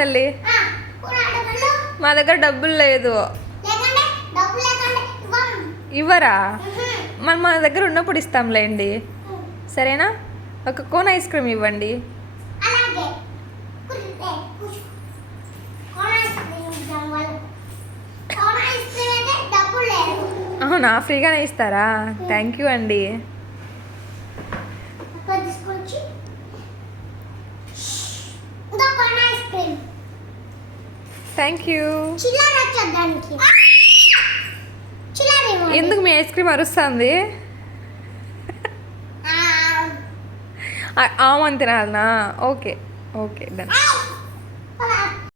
తల్లి? మా దగ్గర డబ్బులు లేదు. ఇవ్వరా? మరి మన దగ్గర ఉన్నప్పుడు ఇస్తాంలేండి. సరేనా? ఒక కోన్ ఐస్ క్రీమ్ ఇవ్వండి. అవునా, ఫ్రీగానే ఇస్తారా? థ్యాంక్ యూ అండి. Thank you. ఎందుకు మీ ఐస్ క్రీమ్ అరుస్తుంది? ఆమని తినాలనా? Okay okay done.